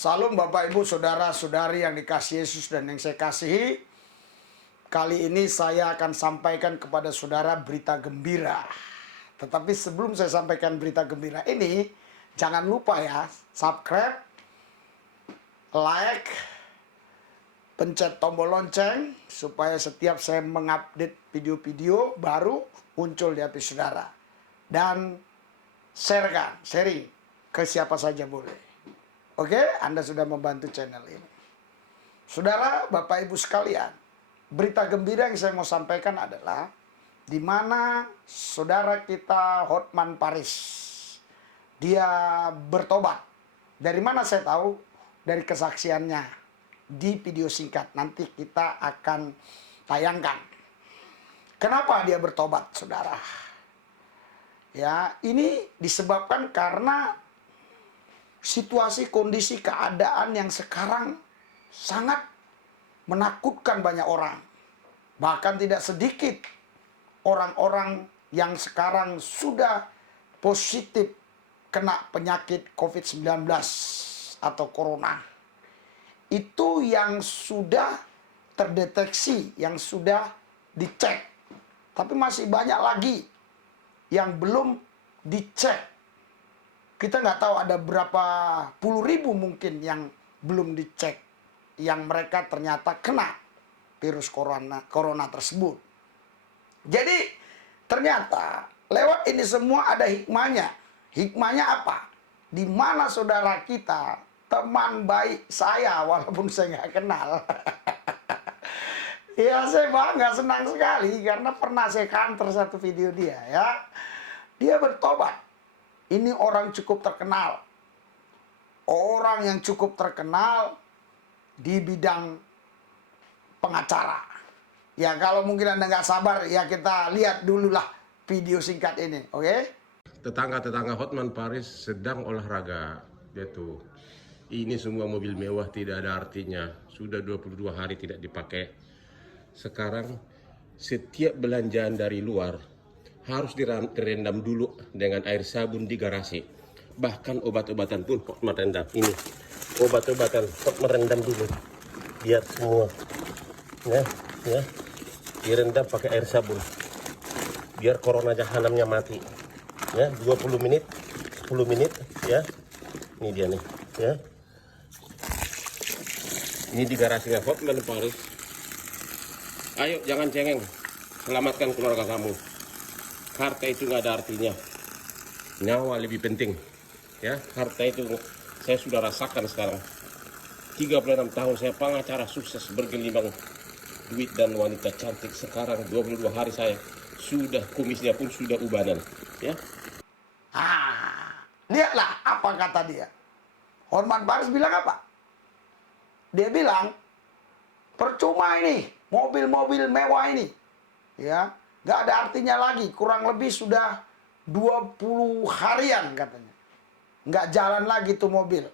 Salam Bapak Ibu Saudara-saudari yang dikasihi Yesus dan yang saya kasihi. Kali ini saya akan sampaikan kepada saudara berita gembira. Tetapi sebelum saya sampaikan berita gembira ini, jangan lupa ya, subscribe, like, pencet tombol lonceng supaya setiap saya mengupdate video-video baru muncul di hati saudara. Dan sharing ke siapa saja boleh. Oke, Anda sudah membantu channel ini. Saudara, Bapak Ibu sekalian, berita gembira yang saya mau sampaikan adalah di mana saudara kita Hotman Paris, dia bertobat. Dari mana saya tahu? Dari kesaksiannya di video singkat. Nanti kita akan tayangkan. Kenapa dia bertobat, saudara? Ya, ini disebabkan karena situasi, kondisi, keadaan yang sekarang sangat menakutkan banyak orang. Bahkan tidak sedikit orang-orang yang sekarang sudah positif kena penyakit COVID-19 atau corona. Itu yang sudah terdeteksi, yang sudah dicek. Tapi masih banyak lagi yang belum dicek. Kita nggak tahu ada berapa puluh ribu mungkin yang belum dicek, yang mereka ternyata kena virus corona tersebut. Jadi ternyata lewat ini semua ada hikmahnya. Hikmahnya apa? Di mana saudara kita, teman baik saya, walaupun saya nggak kenal. Ya, saya bangga, senang sekali karena pernah saya counter satu video dia, ya. Dia bertobat. Ini orang cukup terkenal. Orang yang cukup terkenal di bidang pengacara. Ya, kalau mungkin Anda nggak sabar, ya kita lihat dululah video singkat ini, oke? Tetangga-tetangga Hotman Paris sedang olahraga. Dia tuh, ini semua mobil mewah tidak ada artinya. Sudah 22 hari tidak dipakai. Sekarang setiap belanjaan dari luar harus direndam dulu dengan air sabun di garasi. Bahkan obat-obatan pun Hotman rendam. Ini obat-obatan Hotman rendam dulu. Biar semua ya direndam pakai air sabun. Biar corona jahanamnya mati. Ya, 20 menit, 10 menit ya. Ini dia nih, ya. Ini di garasinya Hotman Paris. Ayo jangan cengeng. Selamatkan keluarga kamu. Harta itu nggak ada artinya, nyawa lebih penting. Ya, harta itu saya sudah rasakan sekarang. 36 tahun saya pengacara sukses bergelimang duit dan wanita cantik. Sekarang 22 hari saya sudah kumisnya pun sudah ubanan. Ya. Lihatlah apa kata dia. Hotman Paris bilang apa? Dia bilang, percuma ini, mobil-mobil mewah ini. Ya. Nggak ada artinya lagi, kurang lebih sudah 20 harian katanya. Nggak jalan lagi tuh mobil.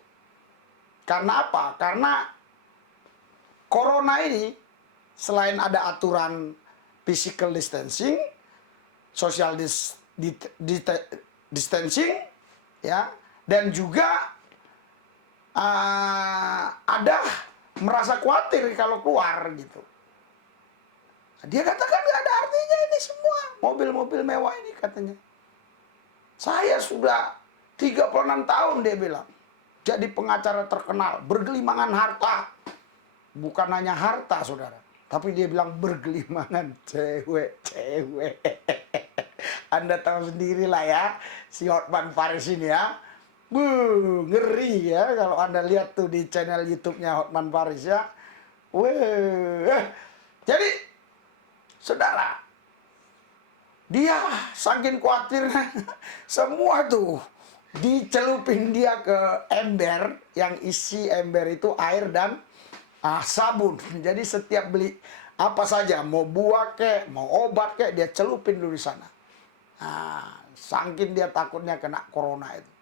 Karena apa? Karena corona ini, selain ada aturan physical distancing, social distancing, ya, dan juga ada merasa khawatir kalau keluar gitu. Dia katakan nggak ada artinya ini semua mobil-mobil mewah ini katanya. Saya sudah 36 tahun dia bilang. Jadi pengacara terkenal, bergelimangan harta. Bukan hanya harta, saudara. Tapi dia bilang bergelimangan cewek-cewek. Anda tahu sendirilah ya, si Hotman Paris ini ya. Ngeri ya kalau Anda lihat tuh di channel YouTube-nya Hotman Paris ya. Jadi saudara, dia saking khawatirnya semua tuh dicelupin dia ke ember, yang isi ember itu air dan sabun. Jadi setiap beli apa saja, mau buah kek, mau obat kek, dia celupin dulu di sana. Nah, saking dia takutnya kena corona itu.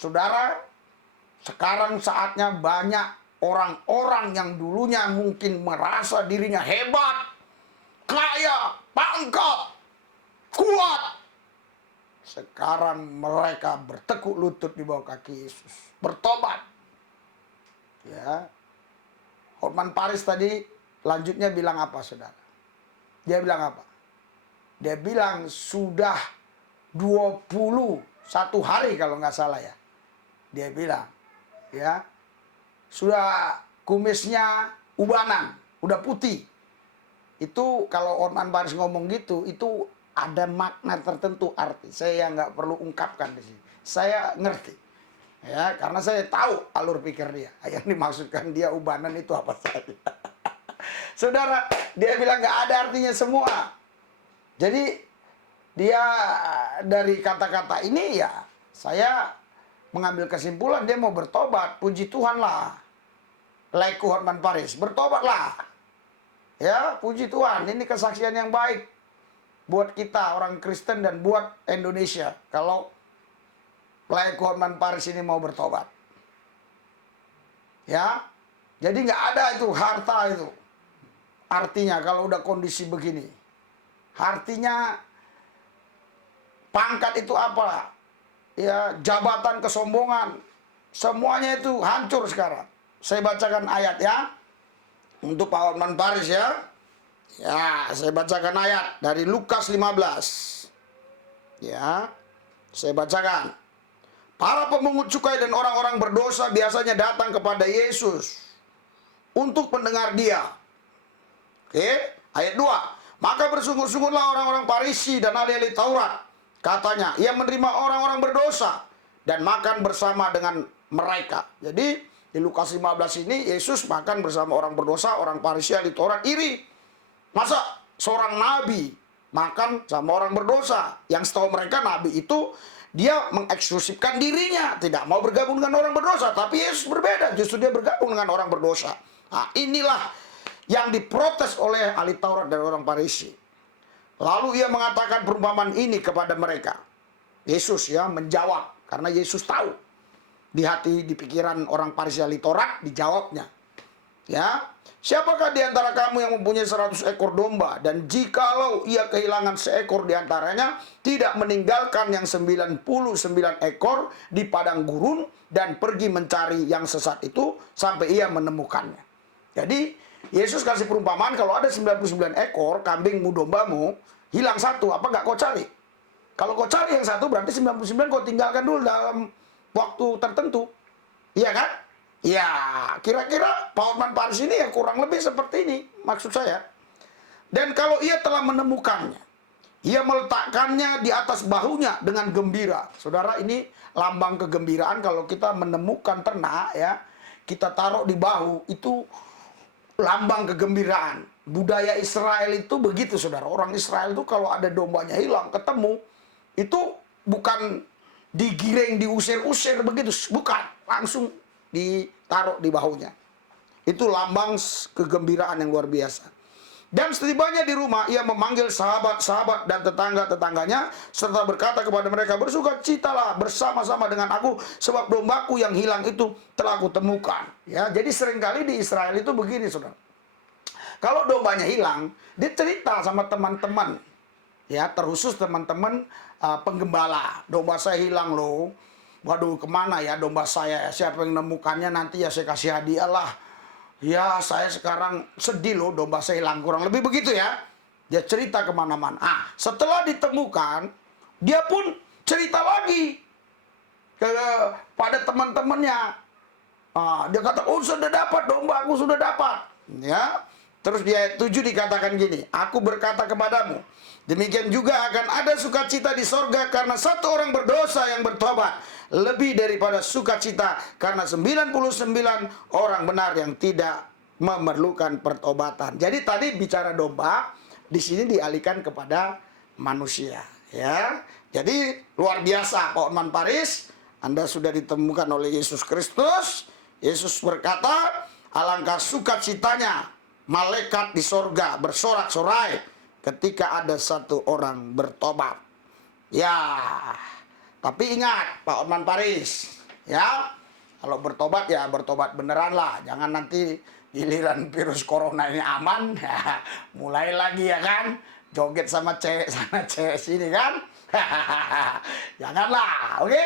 Saudara, sekarang saatnya banyak orang-orang yang dulunya mungkin merasa dirinya hebat, kaya, pangkat, kuat. Sekarang mereka bertekuk lutut di bawah kaki Yesus. Bertobat. Ya. Hotman Paris tadi lanjutnya bilang apa, saudara? Dia bilang apa? Dia bilang sudah 21 hari kalau nggak salah ya. Dia bilang, ya, sudah kumisnya ubanan, udah putih. Itu kalau Hotman Paris ngomong gitu, itu ada makna tertentu arti. Saya nggak perlu ungkapkan di sini. Saya ngerti. Ya, karena saya tahu alur pikir dia. Yang dimaksudkan dia ubanan itu apa saja. Saudara, dia bilang nggak ada artinya semua. Jadi dia dari kata-kata ini ya saya mengambil kesimpulan dia mau bertobat. Puji Tuhan lah. Laiku Hotman Paris, bertobatlah. Ya, puji Tuhan. Ini kesaksian yang baik buat kita orang Kristen dan buat Indonesia. Kalau Laiku Hotman Paris ini mau bertobat. Ya, jadi nggak ada itu harta itu. Artinya kalau udah kondisi begini. Artinya pangkat itu apa? Ya, jabatan, kesombongan. Semuanya itu hancur sekarang. Saya bacakan ayat ya. Untuk Pak Hotman Paris ya. Ya, saya bacakan ayat dari Lukas 15. Ya, saya bacakan. Para pemungut cukai dan orang-orang berdosa biasanya datang kepada Yesus untuk mendengar dia. Oke, ayat 2. Maka bersungut-sungutlah orang-orang Farisi dan ahli-ahli Taurat. Katanya, ia menerima orang-orang berdosa dan makan bersama dengan mereka. Jadi, di Lukas 15 ini, Yesus makan bersama orang berdosa, orang Farisi, ahli Taurat, iri. Masa seorang nabi makan sama orang berdosa? Yang setahu mereka, nabi itu dia mengeksklusifkan dirinya. Tidak mau bergabung dengan orang berdosa. Tapi Yesus berbeda, justru dia bergabung dengan orang berdosa. Nah, inilah yang diprotes oleh ahli Taurat dan orang Farisi. Lalu ia mengatakan perumpamaan ini kepada mereka. Yesus ya menjawab. Karena Yesus tahu. Di hati, di pikiran orang Farisi ahli Taurat, dijawabnya. Ya, siapakah di antara kamu yang mempunyai 100 ekor domba, dan jikalau ia kehilangan seekor di antaranya, tidak meninggalkan yang 99 ekor di padang gurun, dan pergi mencari yang sesat itu sampai ia menemukannya. Jadi, Yesus kasih perumpamaan kalau ada 99 ekor kambingmu, dombamu, hilang satu, apa nggak kau cari? Kalau kau cari yang satu, berarti 99 kau tinggalkan dulu dalam waktu tertentu. Iya kan? Ya, kira-kira Pak Hotman Paris ini ya kurang lebih seperti ini, maksud saya. Dan kalau ia telah menemukannya, ia meletakkannya di atas bahunya dengan gembira. Saudara, ini lambang kegembiraan kalau kita menemukan ternak ya, kita taruh di bahu, itu lambang kegembiraan. Budaya Israel itu begitu, saudara. Orang Israel itu kalau ada dombanya hilang, ketemu, itu bukan digiring, diusir-usir begitu, bukan, langsung ditaruh di bahunya. Itu lambang kegembiraan yang luar biasa. Dan setibanya di rumah, ia memanggil sahabat-sahabat dan tetangga-tetangganya, serta berkata kepada mereka, bersukacitalah bersama-sama dengan aku, sebab dombaku yang hilang itu telah aku temukan. Ya, jadi seringkali di Israel itu begini, saudara. Kalau dombanya hilang, dia cerita sama teman-teman, ya, terkhusus teman-teman penggembala. Domba saya hilang loh. Waduh, kemana ya domba saya? Siapa yang nemukannya nanti ya saya kasih hadiah lah. Ya, saya sekarang sedih loh, domba saya hilang. Kurang lebih begitu ya. Dia cerita kemana-mana. Setelah ditemukan, dia pun cerita lagi kepada teman-temannya. Dia kata, oh sudah dapat domba, aku sudah dapat. Ya. Terus di ayat 7 dikatakan gini, aku berkata kepadamu, demikian juga akan ada sukacita di sorga karena satu orang berdosa yang bertobat, lebih daripada sukacita karena 99 orang benar yang tidak memerlukan pertobatan. Jadi tadi bicara domba, di sini dialihkan kepada manusia, ya. Jadi luar biasa Pak Hotman Paris, Anda sudah ditemukan oleh Yesus Kristus. Yesus berkata, alangkah sukacitanya malaikat di sorga bersorak-sorai ketika ada satu orang bertobat. Ya, tapi ingat Pak Hotman Paris, ya, kalau bertobat ya bertobat beneran lah. Jangan nanti giliran virus corona ini aman, ya, mulai lagi ya kan, joget sama cewek sana cewek sini kan. Janganlah, oke?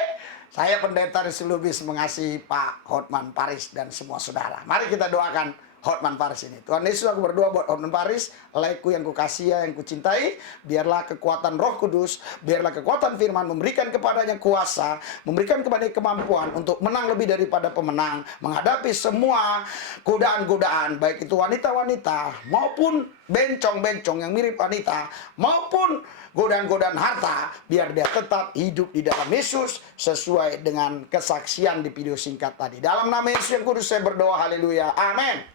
Saya Pendeta Rizky Lubis mengasihi Pak Hotman Paris dan semua saudara. Mari kita doakan Hotman Paris ini. Tuhan Yesus, aku berdoa buat Hotman Paris, laiku yang kukasihi, yang kucintai, biarlah kekuatan Roh Kudus, biarlah kekuatan firman memberikan kepadanya kuasa, memberikan kepadanya kemampuan untuk menang lebih daripada pemenang, menghadapi semua godaan-godaan, baik itu wanita-wanita maupun bencong-bencong yang mirip wanita, maupun godaan-godaan harta, biar dia tetap hidup di dalam Yesus sesuai dengan kesaksian di video singkat tadi. Dalam nama Yesus yang kudus saya berdoa, haleluya, amin.